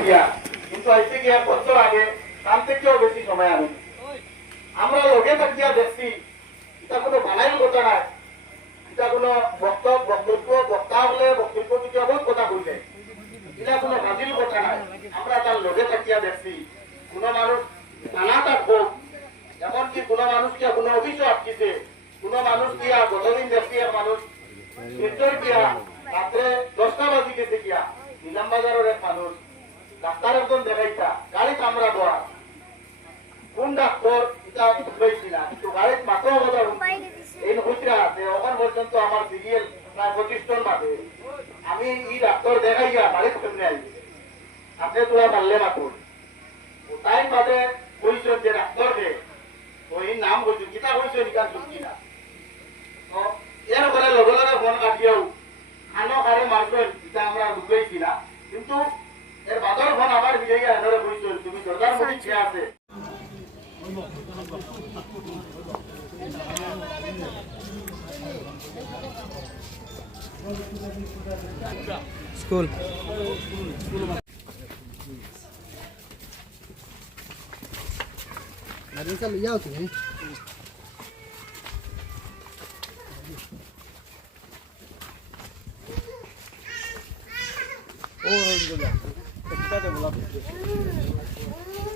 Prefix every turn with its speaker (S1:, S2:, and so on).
S1: দিয়া। কোনো বানাইল কথা নাই। কোনো মানুষ নানা থাকব কোনো মানুষ গিয়া গতদিন দেখছি মানুষ নির্জর গিয়া রাত্রে দশটা বাজি গেছে গিয়া নিলাম বাজারের মানুষ ডাক্তার একজন দেখাইতা গাড়ি কামড়া দেওয়া কোন ডাক্তার এটা বুঝাইছি না কিন্তু গাড়ির মাত্র কথা এই হুজরা যে ওখান পর্যন্ত আমার সিরিয়াল প্রায় পঁচিশ জন মাঠে আমি এই ডাক্তার দেখাইয়া বাড়ির সামনে আই আপনি তোরা মারলে মাতুন টাইম বাদে কইছেন যে ডাক্তার দে ওই নাম বলছেন কিতা কইছেন ইকান শুনছি না। এর পরে লগে লগে ফোন কাটিয়াও, আনো কারে মারবেন এটা আমরা বুঝাইছি না কিন্তু এর বাদর ফোন আবার বিজাইয়া এনরে কইছেন তুমি দরকার মুখে খেয়ে আছে
S2: school Narin sa liyaw sini. Udah